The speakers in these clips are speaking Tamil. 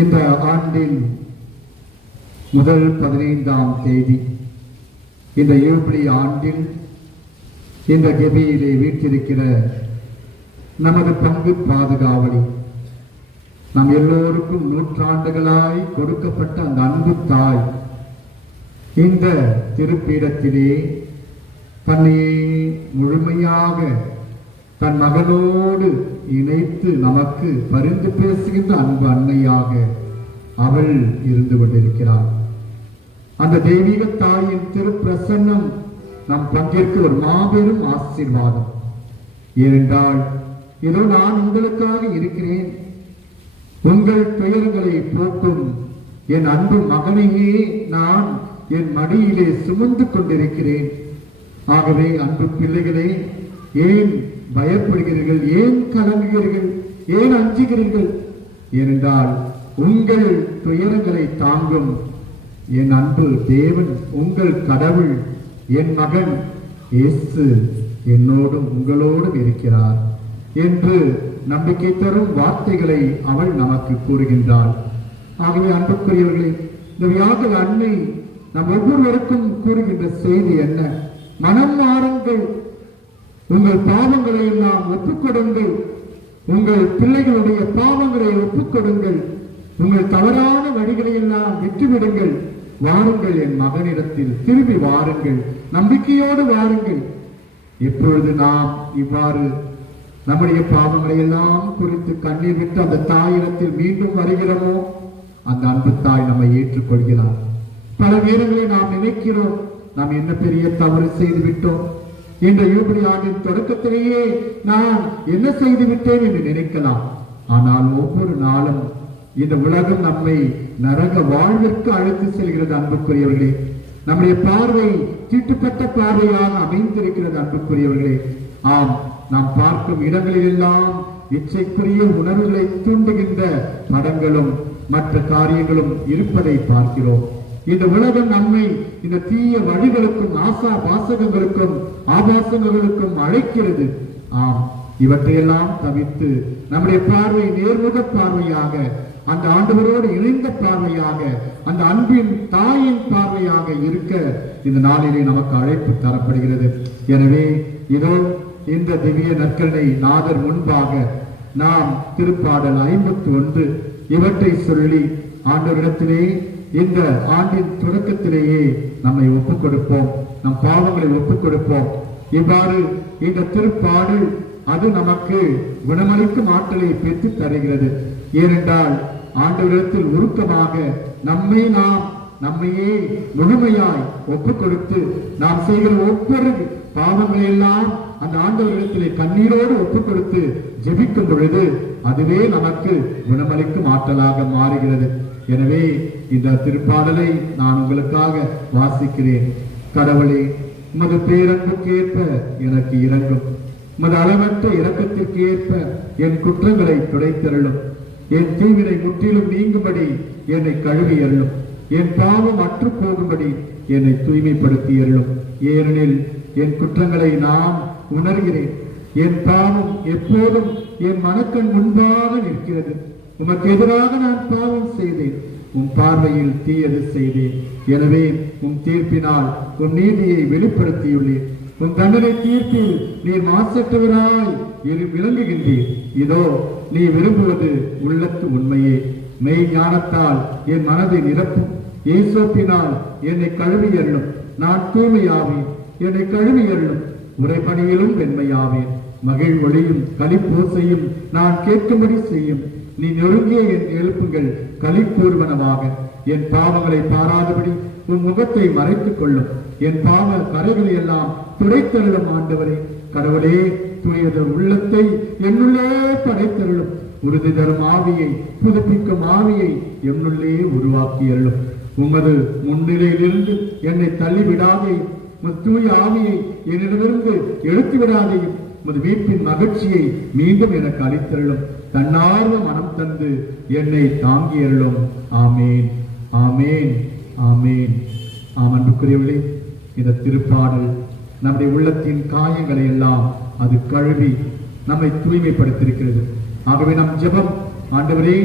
இந்த ஆண்டின் முதல் 15ஆம் தேதி இந்த யூபிலி ஆண்டில் இந்த கெபியிலே வீற்றிருக்கிற நமது பங்கு பாதுகாவலி, நம் எல்லோருக்கும் நூற்றாண்டுகளாய் கொடுக்கப்பட்ட அந்த அன்பு தாய் இந்த திருப்பீடத்திலே தன்னையே முழுமையாக தன் மகனோடு இணைத்து நமக்கு பரிந்து பேசுகின்ற அன்பு அன்னையாக அவள் இருந்து கொண்டிருக்கிறாள். அந்த தெய்வீக தாயின் திருப்பிரசன்னம் நம் பங்கிற்கு ஒரு மாபெரும் ஆசீர்வாதம். ஏனென்றால் இதோ நான் உங்களுக்காக இருக்கிறேன், உங்கள் துயரங்களை போக்கும் என் அன்பு மகனையே நான் என் மடியிலே சுமந்து கொண்டிருக்கிறேன். ஆகவே அன்பு பிள்ளைகளே, ஏன் பயப்படுகிறீர்கள்? ஏன் கலங்குகிறீர்கள்? ஏன் அஞ்சுகிறீர்கள்? ஏனென்றால் உங்கள் துயரங்களை தாங்கும் என் அன்பு தேவன், உங்கள் கடவுள், என் மகன் இயேசு என்னோடும் உங்களோடும் இருக்கிறார் என்று நம்பிக்கை தரும் வார்த்தைகளை அவள் நமக்கு கூறுகின்றாள். ஆகவே அன்புக்குரியவர்களே, இந்த வியாகுல அன்னை நம் ஒவ்வொருவருக்கும் கூறுகின்ற செய்தி என்ன? மனம் மாறுங்கள், உங்கள் பாவங்களை எல்லாம் ஒப்புக்கொடுங்கள், உங்கள் பிள்ளைகளுடைய பாவங்களை ஒப்புக்கொடுங்கள், உங்கள் தவறான வழிகளை எல்லாம் விட்டுவிடுங்கள், வாருங்கள் என் மகனிடத்தில் திரும்பி வாருங்கள், நம்பிக்கையோடு வாருங்கள். எப்பொழுது நாம் இவ்வாறு நம்முடைய பாவங்களை எல்லாம் குறித்து கண்ணீர் விட்டு அந்த தாயிடத்தில் மீண்டும் வருகிறோமோ, அந்த அன்பு தாய் நம்மை ஏற்றுக்கொள்கிறார். பல நேரங்களில் நாம் நினைக்கிறோம், நாம் என்ன பெரிய தவறு செய்து விட்டோம், இந்த யூபிலி ஆண்டின் தொடக்கத்திலேயே நான் என்ன செய்து விட்டேன் என்று நினைக்கலாம். ஆனால் ஒவ்வொரு நாளும் இந்த உலகம் நம்மை நரக வாழ்விற்கு அழைத்து செல்கிறது. அன்புக்குரியவர்களே, நம்முடைய பார்வை தீட்டுப்பட்ட பார்வையாக அமைந்திருக்கிறது. அன்புக்குரியவர்களே, ஆம், நாம் பார்க்கும் இடங்களில் எல்லாம் இச்சைக்குரிய உணர்வுகளை தூண்டுகின்ற படங்களும் மற்ற காரியங்களும் இருப்பதை பார்க்கிறோம். இந்த உலகம் நம்மை இந்த தீய வழிகளுக்கும் ஆசா வாசகங்களுக்கும் ஆபாசங்களுக்கும் அழைக்கிறது. ஆம், இவற்றையெல்லாம் தவிர்த்து நம்முடைய பார்வை நேர்முக பார்வையாக, அந்த ஆண்டவரோடு இணைந்த பார்வையாக, அந்த அன்பின் தாயின் பார்வையாக இருக்க இந்த நாளிலே நமக்கு அழைப்பு தரப்படுகிறது. எனவே இதோ இந்த திவ்ய நற்கருணை நாதர் முன்பாக நாம் திருப்பாடல் 51 இவற்றை சொல்லி ஆண்டவரிடத்திலே இந்த ஆண்டின் தொடக்கத்திலேயே நம்மை ஒப்புக் கொடுப்போம், நம் பாவங்களை ஒப்புக் கொடுப்போம். இவ்வாறு இந்த திருப்பாடல் அது நமக்கு குணமளிக்கும் ஆற்றலை பெற்று தருகிறது. ஏனென்றால் ஆண்டவரிடத்தில் உருக்கமாக நம்மையே முழுமையாய் ஒப்புக் கொடுத்து நாம் செய்கிற ஒவ்வொரு பாவங்களை எல்லாம் அந்த ஆண்டவரிடத்திலே கண்ணீரோடு ஒப்புக் கொடுத்து ஜெபிக்கும் பொழுது அதுவே நமக்கு குணமளிக்கும் ஆற்றலாக மாறுகிறது. எனவே இந்த திருப்பாடலை நான் உங்களுக்காக வாசிக்கிறேன். கடவுளே, உமது பேரன்புக்கு ஏற்ப எனக்கு இரங்கும், உமது அளவற்ற இரக்கத்திற்கு ஏற்ப என் குற்றங்களை துடைத்தருளும், என் தீவினை முற்றிலும் நீங்கும்படி என்னை கழுவி அருளும், என் பாவம் அற்று போகும்படி என்னை தூய்மைப்படுத்தி அருளும். ஏனெனில் என் குற்றங்களை நான் உணர்கிறேன், என் பாவம் எப்போதும் என் மனக்கண் முன்பாக நிற்கிறது. உமக்கு எதிராக நான் பாவம் செய்தேன், உன் பார்வையில் தீயது செய்தேன். எனவே உன் தீர்ப்பினால் உன் நீதியை வெளிப்படுத்தியுள்ளேன். உன் தண்டனை தீர்ப்பில் நீர் மாசற்றவராய் விளங்குகின்றீர். இதோ நீ விரும்புவது உள்ளத்து உண்மையே. மெய் ஞானத்தால் என் மனதை நிரப்பும், ஏசோப்பினால் என்னை கழுவி அருளும். நான் தூய்மையாவேன், என்னை கழுவி அருளும். உரைப்பணியிலும் வெண்மையாவேன். மகிழ் ஒளியும் களிப்பூசையும் நான் கேட்கும்படி செய்யும். நீ நொறுங்கிய என் எழுப்புங்கள் களிப்பூர்வனமாக. என் பாவங்களை பாராதபடி உன் முகத்தை மறைத்துக் கொள்ளும். என் பாவ கரைகளை எல்லாம் துடைத்தருளும். ஆண்டவரே கடவுளே, தூயதொரு உள்ளத்தை என்னுள்ளே படைத்தருளும். உறுதி தரும் ஆவியை, புதுப்பிக்கும் ஆவியை என்னுள்ளே உருவாக்கி அருளும். உமது முன்னிலையிலிருந்து என்னை தள்ளிவிடாதே, தூய ஆவியை என்னிடமிருந்து எடுத்து விடாதையும், உமது வீட்டின் மகிழ்ச்சியை மீண்டும் எனக்கு அளித்தருளும். தன்னார்வ மனம் தந்து என்னை தாங்கி அருளும். ஆமேன், ஆமேன், ஆமேன். அன்புக்குரியவர்களே, இந்த திருப்பாடல் நம்முடைய உள்ளத்தின் காயங்களை எல்லாம் அது கழுவி நம்மை தூய்மைப்படுத்தியிருக்கிறது. ஆகவே நம் ஜெபம், ஆண்டவரே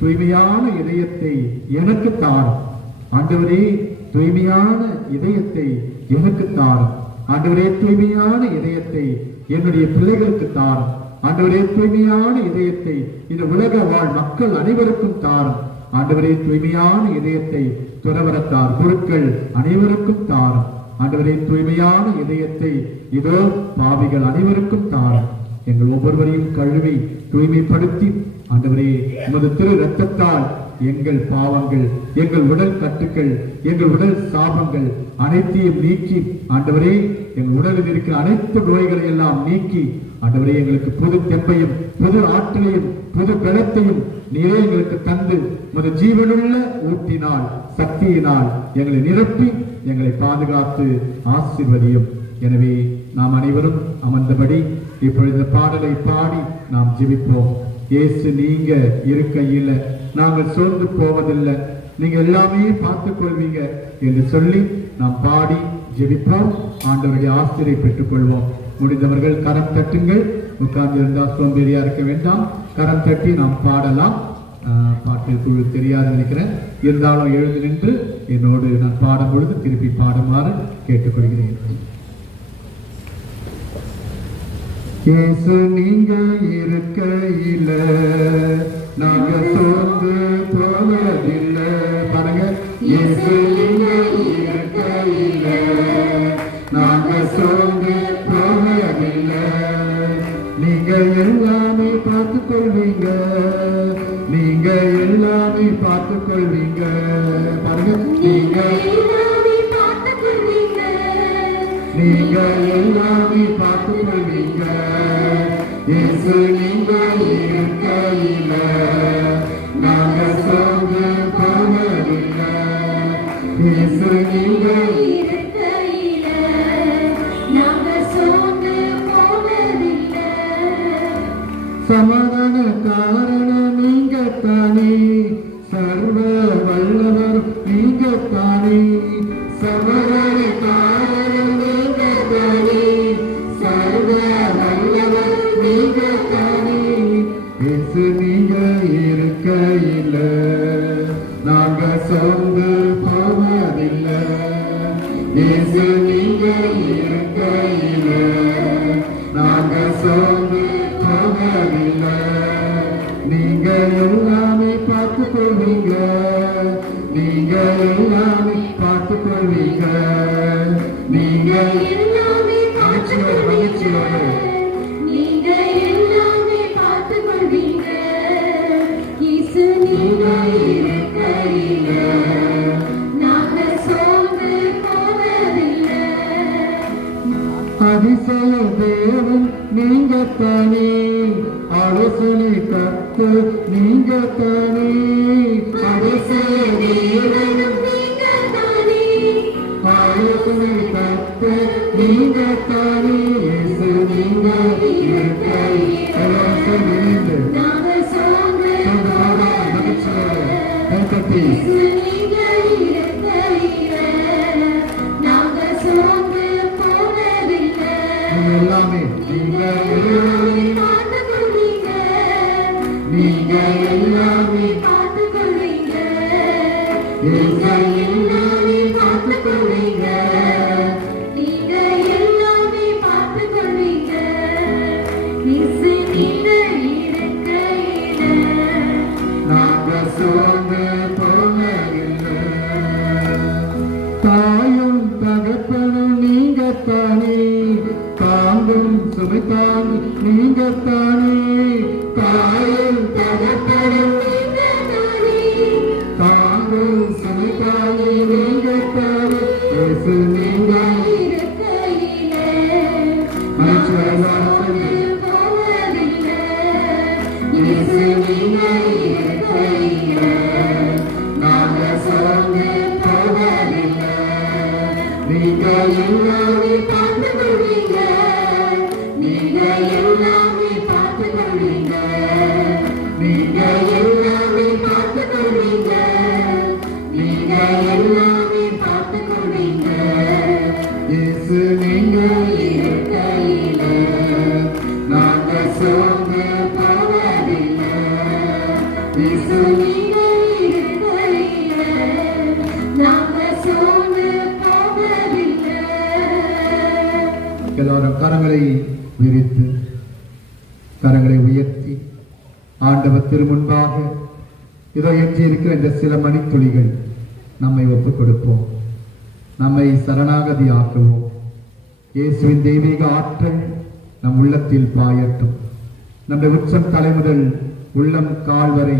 தூய்மையான இதயத்தை எனக்கு தாரும். ஆண்டவரே, தூய்மையான இதயத்தை எனக்கு தாரும். ஆண்டவரே, தூய்மையான இதயத்தை என்னுடைய பிள்ளைகளுக்கு தாரும். ஆண்டவரே, தூய்மையான இதயத்தை இந்த உலக வாழ் மக்கள் அனைவருக்கும் தாரும். ஆண்டவரே, தூய்மையான இதயத்தை துறவரத்தார் குருக்கள் அனைவருக்கும் தாரும். ஆண்டவரே, தூய்மையான இதயத்தை இதோ பாவிகள் அனைவருக்கும் தாரும். எங்கள் ஒவ்வொருவரையும் கழுவி தூய்மைப்படுத்தி ஆண்டவரே, உமது திரு இரத்தத்தால் எங்கள் பாவங்கள், எங்கள் உடல் கட்டுக்கள், எங்கள் உடல் சாபங்கள் அனைத்தையும் நீக்கி ஆண்டவரே, எங்கள் உடலில் இருக்கிற அனைத்து நோய்களை எல்லாம் நீக்கி ஆண்டவரே, எங்களுக்கு புது தெம்பையும் புது ஆற்றலையும் புது பலத்தையும் நீரே எங்களுக்கு தந்து உமது ஜீவனுள்ள ஊட்டினால் சக்தியினால் எங்களை நிரப்பி எங்களை பாதுகாத்து ஆசீர்வதியும். எனவே நாம் அனைவரும் அமர்ந்தபடி இப்பொழுது பாடலை பாடி நாம் ஜெபிப்போம். இயேசு, நீங்க இருக்கையில் நாங்கள் சோர்ந்து போவதில்லை, நீங்க எல்லாமே பார்த்துக் கொள்வீங்க என்று சொல்லி நாம் பாடி ஜெபிப்போம். ஆண்டவருடைய ஆசிரியை பெற்றுக் கொள்வோம். முடிந்தவர்கள் கரம் தட்டுங்கள். உட்கார்ந்து இருந்தால் சோம்பேறியா இருக்க வேண்டாம், கரம் தட்டி நாம் பாடலாம். பாட்டு குழு தெரியாது நினைக்கிறேன், இருந்தாலும் எழுந்து நின்று என்னோடு நான் பாடும் பொழுது திருப்பி பாடுமாறு கேட்டுக்கொள்கிறேன். இயேசு, நீங்க இருக்கையில நாங்க சோர்ந்து போவதில்லை. பாருங்க, இயேசு நீங்க இருக்கையில நாங்க சோர்ந்து போவதில்லை. நீங்க எல்லாமே பார்த்துக் கொள்வீங்க, நீங்க எல்லாமே பார்த்துக் கொள்வீங்க. பாருங்க, நீங்க எல்லாமே பார்த்துக் கொள்வீங்க, நீங்க எல்லாமே பார்த்துக் கொள்வீங்க. இயேசு நீங்க இருக்கையில நாங்க சோர்ந்து போவதில்லை. இயேசு நீங்க இருக்கையில நாங்க சோர்ந்து போவதில்லை. சமாதான காரணம் நீங்க தானே, சர்வ வல்லவர் நீங்க தானே. சமாதான காரணம் நீங்க தானே, சர்வ வல்லவர் நீங்க தானே. இயேசு நீங்க இருக்கையில நாங்க சோர்ந்து போவதில்லை. இயேசு நீங்க இருக்கையில நாங்க சோர்ந்து போவதில்லை. நீங்க எல்லாமே பார்த்துக் கொள்வீங்க, நீங்க எல்லாமே பார்த்துக் கொள்வீங்க. நீங்க எல்லாமே பார்த்துக் கொள்வீங்க, நீங்க எல்லாமே பார்த்துக் கொள்வீங்க. இயேசு நீங்க இருக்கையில நாங்க சோர்ந்து போவதில்லை. அதிசய தேவன் நீங்க தானே, ஆலோசனை கத்து நீங்க தானே. அதிசய தேவன் நீங்க தானே, ஆலோசனை கத்து நீங்க தானே. இயேசு நீங்க இருக்கையில நாங்க சோர்ந்து எல்லாமே நீங்க எல்லாமே பார்த்துக் கொள்வீங்க, நீங்க எல்லாமே பார்த்துக் கொள்வீங்க. நீங்க எல்லாமே பார்த்துக் கொள்வீங்க, நீங்க எல்லாமே பார்த்துக் கொள்வீங்க. இயேசு நீங்க இருக்கையில நாங்க சோர்ந்து போவதில்லை. தாயும் தகப்பனும் நீங்க தானே, தாங்கும் சுமைத்தான் நீங்க தானே. தாயும் தகப்பனும் நீங்க தானே, தாங்கும் சுமைத்தானே நீங்க தானே. இயேசு நீங்க இருக்கையில சோர்ந்து போவதில்லை. இயேசு நீங்க இருக்கையில நாங்க சோர்ந்து போவதில்லை. நீங்க எல்லாமே பார்த்துக் கொள்வீங்க, நீங்க எல்லாமே பார்த்துக் கொள்வீங்க. எல்லாரும் கரங்களை விரித்து கரங்களை உயர்த்தி ஆண்டவர் திருமுன்பாக இதோ எஞ்சி இருக்கிற இந்த சில மணித்துளிகள் நம்மை ஒப்புக் கொடுப்போம். நம்மை சரணாகதி ஆக்குவோம். இயேசுவின் தெய்வீக ஆற்றல் நம் உள்ளத்தில் பாயட்டும். நம்முடைய உச்சம் தலைமுதல் உள்ளம் கால் வரை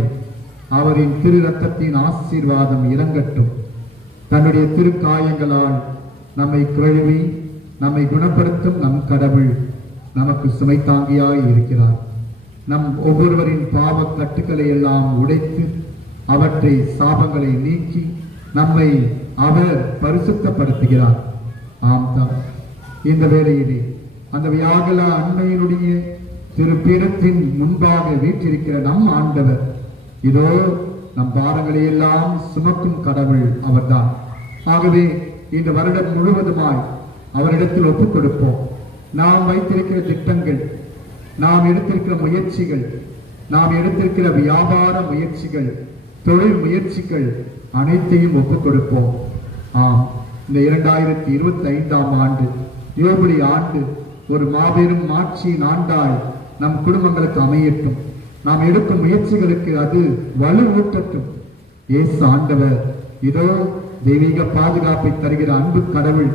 அவரின் திரு ரத்தத்தின் ஆசீர்வாதம் இறங்கட்டும். தன்னுடைய திருக்காயங்களால் நம்மை கழுவி நம்மை குணப்படுத்தும் நம் கடவுள் நமக்கு சுமை தாங்கியாய் இருக்கிறார். நம் ஒவ்வொருவரின் பாவ கட்டுக்களை எல்லாம் உடைத்து அவற்றை சாபங்களை நீக்கி நம்மை அவர் பரிசுத்தப்படுத்துகிறார். ஆம் தான். இந்த வேளையிலே அந்த வியாகுல அன்னையினுடைய திருப்பீடத்தின் முன்பாக வீற்றிருக்கிற நம் ஆண்டவர் இதோ நம் பாரங்களை எல்லாம் சுமக்கும் கடவுள் அவர்தான். ஆகவே இந்த வருடம் முழுவதுமாய் அவரிடத்தில் ஒப்புக் கொடுப்போம். நாம் வைத்திருக்கிற திட்டங்கள், நாம் எடுத்திருக்கிற முயற்சிகள், நாம் எடுத்திருக்கிற வியாபார முயற்சிகள், தொழில் முயற்சிகள் அனைத்தையும் ஒப்புக் கொடுப்போம். ஆம், இந்த 2025ஆம் ஆண்டு யோபுலி ஆண்டு ஒரு மாபெரும் மாட்சியின் ஆண்டாய் நம் குடும்பங்களுக்கு அமையட்டும். நாம் எடுக்கும் முயற்சிகளுக்கு அது வலுவூட்டட்டும். இயேசு ஆண்டவர் இதோ தெய்வீக பாதுகாப்பை தருகிற அன்பு கடவுள்.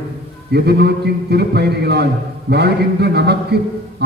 எதிர்நோக்கின் திருப்பயணிகளாய் வாழ்கின்ற நமக்கு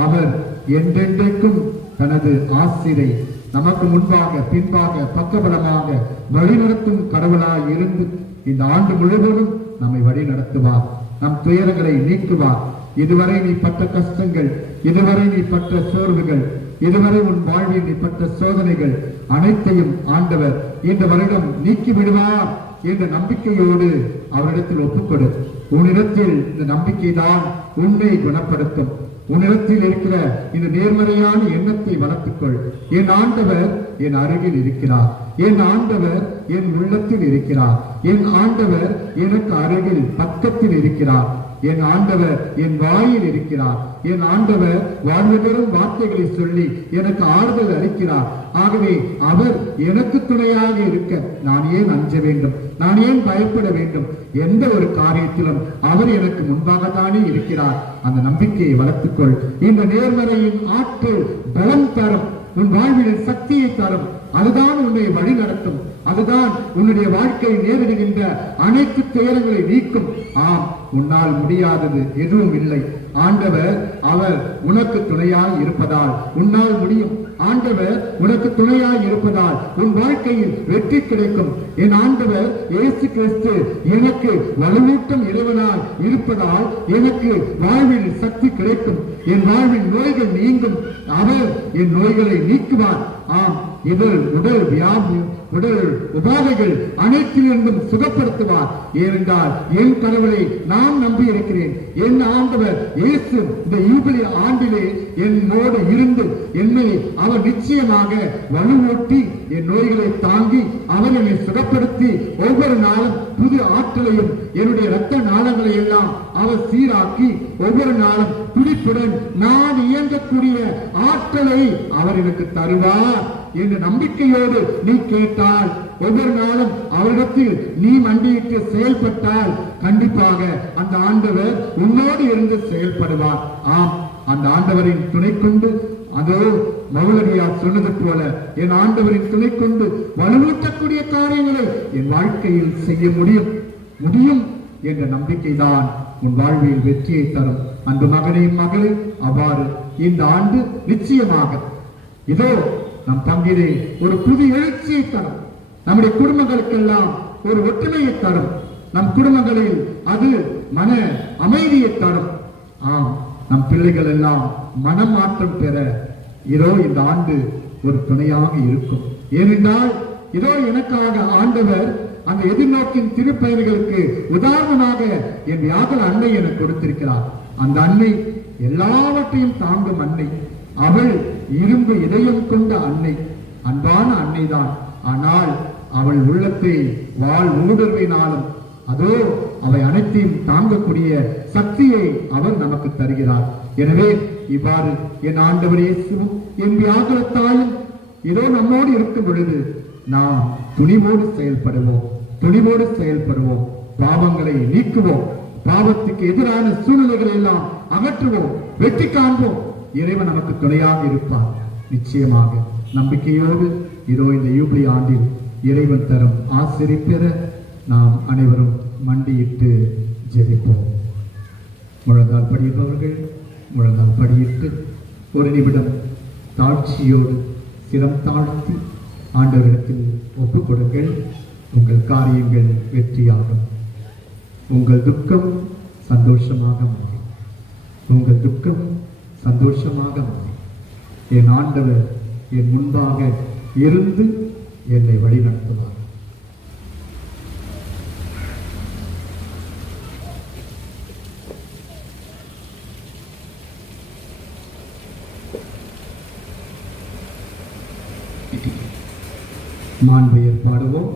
அவர் என்றென்றைக்கும் தனது ஆசிரை நமக்கு முன்பாக பின்பாக பக்கபலமாக வழிநடத்தும் கடவுளாய் இருந்து இந்த ஆண்டு முழுவதும் நம்மை வழி நடத்துவார். நம் துயரங்களை நீக்குவார். இதுவரை நீ பட்ட கஷ்டங்கள், இதுவரை நீ பட்ட சோர்வுகள், இதுவரை உன் வாழ்வில் நீ பட்ட சோதனைகள் அனைத்தையும் ஆண்டவர் இந்த வருடம் நீக்கி விடுவார் என்ற நம்பிக்கையோடு அவரிடத்தில் ஒப்புக்கொடு. உன்னிடத்தில் இந்த நம்பிக்கை தான் உன்னை குணப்படுத்தும். உன்னிடத்தில் இருக்கிற இந்த நேர்மறையான எண்ணத்தை வளர்த்துக்கொள். என் ஆண்டவர் என் அருகில் இருக்கிறார். என் ஆண்டவர் என் உள்ளத்தில் இருக்கிறார். என் ஆண்டவர் எனக்கு அருகில் பக்கத்தில் இருக்கிறார். என் ஆண்டவர் என் வாயில் இருக்கிறார். என் ஆண்டவர் வாழ்வு பெறும் வார்த்தைகளை சொல்லி எனக்கு ஆறுதல் அளிக்கிறார். ஆகவே அவர் எனக்கு துணையாக இருக்க நான் ஏன் அஞ்ச வேண்டும்? நான் ஏன் பயப்பட வேண்டும்? எந்த ஒரு காரியத்திலும் அவர் எனக்கு முன்பாகத்தானே இருக்கிறார். அந்த நம்பிக்கையை வளர்த்துக்கொள். இந்த நேர்மறையின் ஆற்றல் பலம் தரும். உன் வாழ்வில் சக்தியை தரும். அதுதான் உன்னை வழி நடத்தும். அதுதான் உன்னுடைய வாழ்க்கையை நேரிடுகின்ற அனைத்து துயரங்களை நீக்கும். ஆம், உன்னால் முடியாதது எதுவும் இல்லை. ஆண்டவர் அவர் உனக்கு துணையாய் இருப்பதால் உன்னால் முடியும். ஆண்டவர் உனக்கு துணையாய் இருப்பதால் உன் வாழ்க்கையில் வெற்றி கிடைக்கும். என் ஆண்டவர் இயேசு கிறிஸ்து எனக்கு வலுவூட்டும் இறைவனாய் இருப்பதால் எனக்கு வாழ்வில் சக்தி கிடைக்கும். என் வாழ்வின் நோய்கள் நீங்கும். அவர் என் நோய்களை நீக்குவார். ஆம், உடல் வியாதி, உடல் உபாதைகள் அனைத்திலிருந்தும் சுகப்படுத்துவார். ஏனென்றால் என் கடவுளை நான் நம்பி இருக்கிறேன். என் ஆண்டவர் இயேசு இந்த யூபிலி ஆண்டிலே என்னோடு இருந்து என்னை அவர் நிச்சயமாக வலுவூட்டி என் நோய்களை தாங்கி அவர் என்னை சுகப்படுத்தி ஒவ்வொரு நாளும் புது ஆற்றலையும் என்னுடைய இரத்த நாளங்களை எல்லாம் அவர் சீராக்கி ஒவ்வொரு நாளும் துடிப்புடன் நான் இயங்கக்கூடிய ஆற்றலை அவர் எனக்கு தருவார் என்ற நம்பிக்கையோடு நீ கேட்டால், ஒவ்வொரு நாளும் அவரிடத்தில் நீ மண்டியிட்டு செயல்பட்டால் கண்டிப்பாக அந்த ஆண்டவர் உன்னோடு இருந்து செயல்படுவார். ஆம், அந்த ஆண்டவரின் துணை கொண்டு, அதோ மௌலவியார் சொன்னது போல என் ஆண்டவரின் துணை கொண்டு வலுவூட்டக்கூடிய காரியங்களை என் வாழ்க்கையில் செய்ய முடியும் என்ற நம்பிக்கை தான் உன் வாழ்வில் வெற்றியை தரும். அன்பு மகனே மகளே, அவ்வாறு இந்த ஆண்டு நிச்சயமாக இதோ நம் தங்கிலே ஒரு புது எழுச்சியை தரும். நம்முடைய குடும்பங்களுக்கெல்லாம் ஒரு ஒற்றுமையை தரும். நம் குடும்பங்களில் அது மன அமைதியை தரும். ஆம், நம் பிள்ளைகள் எல்லாம் மனமாற்றம் பெற இதோ இந்த ஆண்டு ஒரு துணையாக இருக்கும். ஏனென்றால் இதோ எனக்காக ஆண்டவர் அந்த எதிர்நோக்கின் திருப்பெயர்களுக்கு உதாரணமாக என் வியாகுல அன்னை எனக்கு கொடுத்திருக்கிறார். அந்த அன்னை எல்லாவற்றையும் தாங்கும் அன்னை. அவள் இரும்பு இதயம் கொண்ட அன்னை, அன்பான அன்னைதான். ஆனால் அவள் உள்ளத்தை வாழ் ஊடுருவினாலும் அதோ அவை அனைத்தையும் தாங்கக்கூடிய சக்தியை அவர் நமக்கு தருகிறார். எனவே இவ்வாறு என் ஆண்டவர் இயேசுவும் என் வியாகுலத்தாயும் இதோ நம்மோடு இருக்கும் பொழுது நாம் துணிவோடு செயல்படுவோம். பாவங்களை நீக்குவோம். பாவத்துக்கு எதிரான சூழ்நிலைகளை எல்லாம் அகற்றுவோம், வெற்றி காண்போம். இறைவன் நமக்கு துணையாக இருப்பார். நிச்சயமாக நம்பிக்கையோடு இதோ இந்த யூபிலி ஆண்டில் இறைவன் தரும் ஆசிரியை பெற நாம் அனைவரும் மண்டியிட்டு ஜெபிப்போம். முழங்கால் படிப்பவர்கள் முழங்கால் படியிட்டு ஒரு நிமிடம் தாழ்ச்சியோடு சிரம் தாழ்த்தி ஆண்டவரிடத்தில் ஒப்புக் கொடுங்கள். உங்கள் காரியங்கள் வெற்றியாகும். உங்கள் துக்கம் சந்தோஷமாக மாறும். உங்கள் துக்கம் சந்தோஷமாக மாறும். என் ஆண்டவர் என் முன்பாக இருந்து என்னை வழிநடத்துவார். மாண்புயர் பாடுவோம்.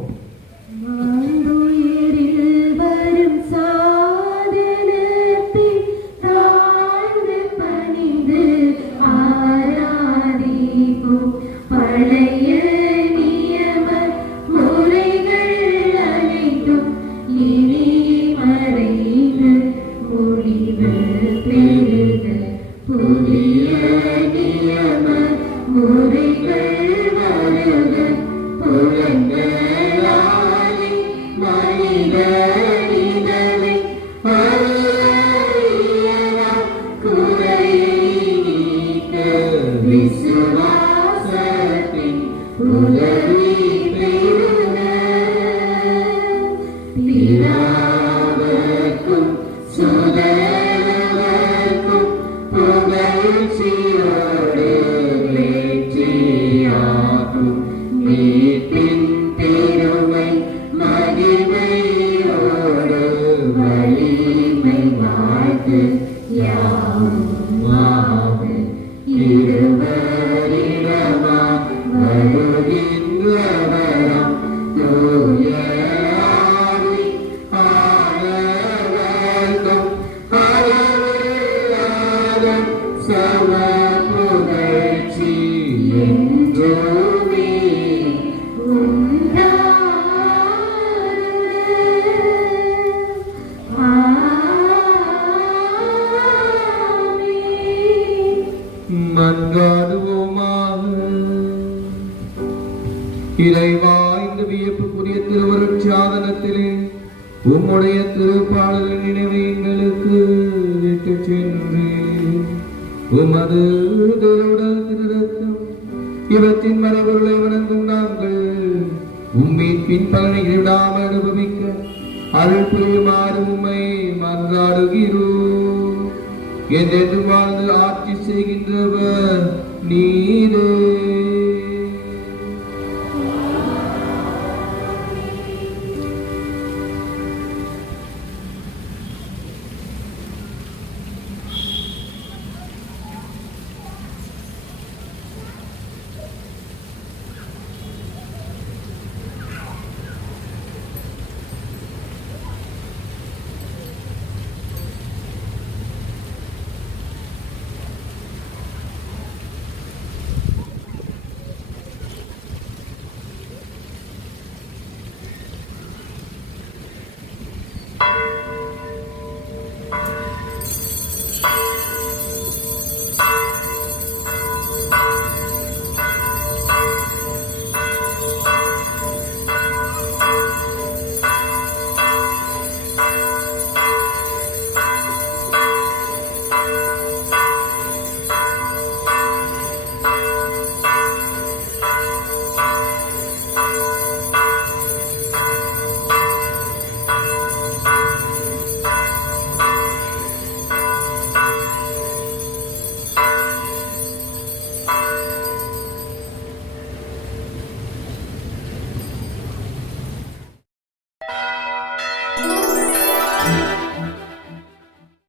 இறைவா, இந்த வியப்புக்குரிய திருவருட்சாதனத்திலே உம்முடைய திருப்பாடலின் நினைவை எங்களுக்கு விட்டு சென்று உமது திருவுடல் திருரத்தம் இவற்றின் மறைபொருளை வணங்கும் நாங்கள் உம்மீட்பின் பலனை விடாமல் அனுபவிக்க அருள் புரியுமாறு உம்மை மன்றாடுகிறோம். என்றென்று வாழ்ந்து ஆட்சி செய்கின்றவர் நீரே.